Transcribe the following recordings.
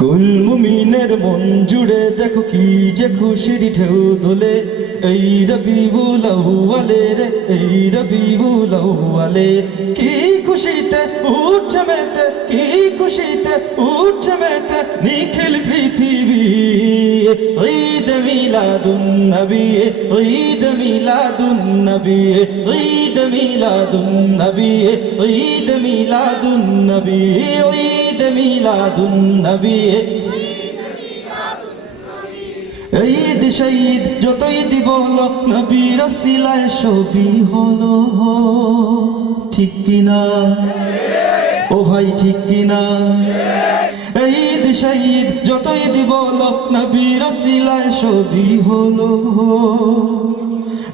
কুল মুমিনের মন জুড়ে দেখো কি যে খুশির ঢেউ দোলে এই রবি বুলাউলে রে, এই রবি বুলাউলে কি খুশিতে উঠ মেতে, কি খুশিতে উঠ মেতে, নিখিল পৃথিবী। ঈদ মিলাদুন নবী ঈদ মিলাদুন নবী ঈদ মিলাদুন নবী ঈদ মিলাদুন নবী ঈদ মিলাদুন নবী ঈদ শহীদ যতই দিব হলো, নবীর সিলায় সবই হলো। ঠিক কিনা? ও ভাই, ঠিক কিনা? ঈদ শহীদ, যতই দিব নবীর সিলায় সবই হলো।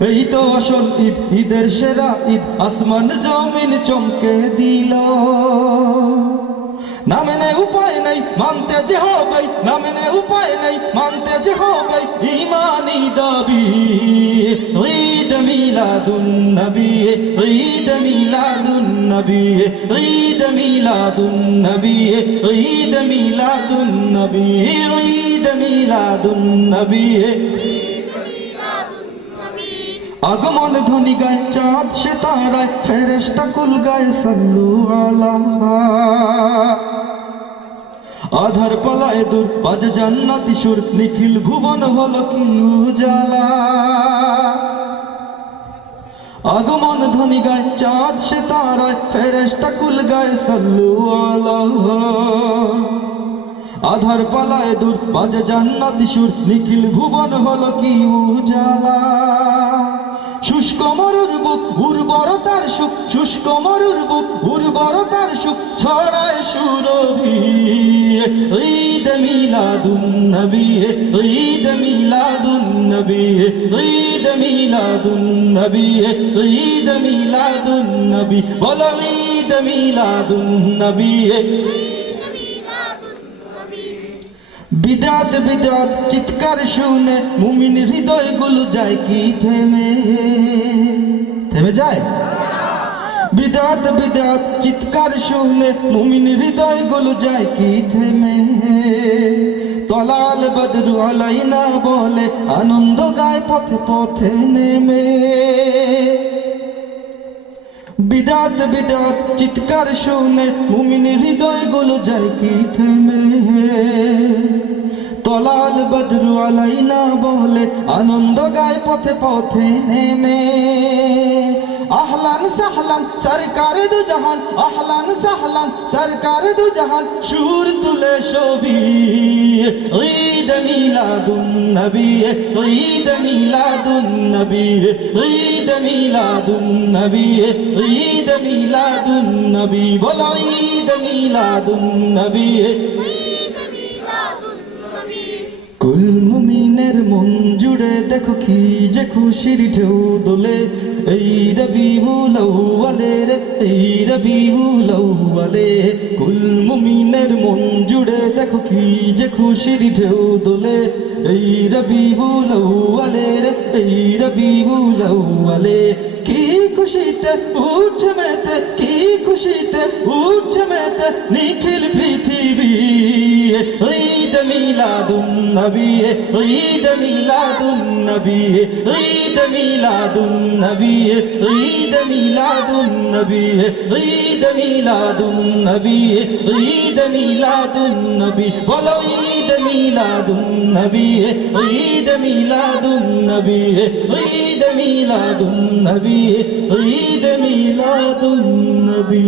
এই তো আসল ঈদ, ঈদের সেরা ঈদ, আসমান জমিন চমকে দিল। না মেনে উপায় নাই, মানতে যে হবে না মেনে উপায় নাই, মানতে যে হবে ইমানি দাবি। ঈদ মিলাদুন নবী ঈদ মিলাদুন নবী ঈদ মিলাদুন নবী ঈদ মিলাদুন নবী ঈদ মিলাদুন আগমন ধ্বনি গায়, চাঁদ সে তারায় ফেরেস্তা কুল গায়, সাল্লু আলা। আধার পালায় দূর, বাজ জান্নাতি সুর, নিখিল ভুবন হলো কি উজালা। আগমন ধ্বনি গায়, চাঁদ সে তারায় ফেরেস্তা কুল গায়, সাল্লু আধার পালায় দূর বাজে জান্নাতি সুর, নিখিল ভুবন হলো কি উজালা। শুষ্ক মরুর বুক, উর্বরতার সুখ, শুষ্ক মরুর বুক, উর্বরতার সুখ, ছড়ায় সুরভি। মিলাদুন নবী ঈদ মিলাদুন নবী ঈদ বিদাত বিদাত, চিৎকার শুনে মুমিন হৃদয়গুলো যায় কি, থেমে? থেমে যায়? বিদাত বিদাত, চিৎকার শুনে মুমিন হৃদয়গুলো যায় কি থেমে? তলাল বদরু আলাইনা বলে, আনন্দ গায় পথে পথে নেমে। বিদাত বিদাত, চিৎকার শুনে মুমিন হৃদয়গুলো যায় কি থেমে? তলাল বদরু আলাইনা বলে, আনন্দ গায় পথে পথে নেমে। আহলান সাহলান, সরকার দু জাহান। আহলান সাহলান, সরকার দু জাহান। সুর তুলে ছবি, ঈদ মিলাদুন নবী, ঈদ মিলাদুন নবী, ঈদ মিলাদুন নবী, ঈদ মিলাদুন নবী, বলো ঈদ মিলাদুন নবী। মুমিনের মন জুড়ে দেখো কি যে খুশির ঢেউ দোলে। এই রবি বুলাউলে রে, এই রবি বুলাউলে কুল মুমিনের মন জুড়ে দেখো কি যে খুশির ঢেউ দোলে। এই রবি বুলাউলে রে, এই রবি বুলাউলে কি খুশিতে উঠে মেতে, কি খুশিতে উঠে মেতে, নিখিল পৃথিবী। ঈদ মিলাদুন নবী ঈদ মিলাদুন নবী ঈদ মিলাদুন নবী ঈদ মিলাদুন নবী ঈদ মিলাদুন নবী ঈদ মিলাদুন নবী বলো ঈদ মিলাদুন নবী ঈদ মিলাদুন নবী ঈদ মিলাদুন নবী ঈদ মিলাদুন নবী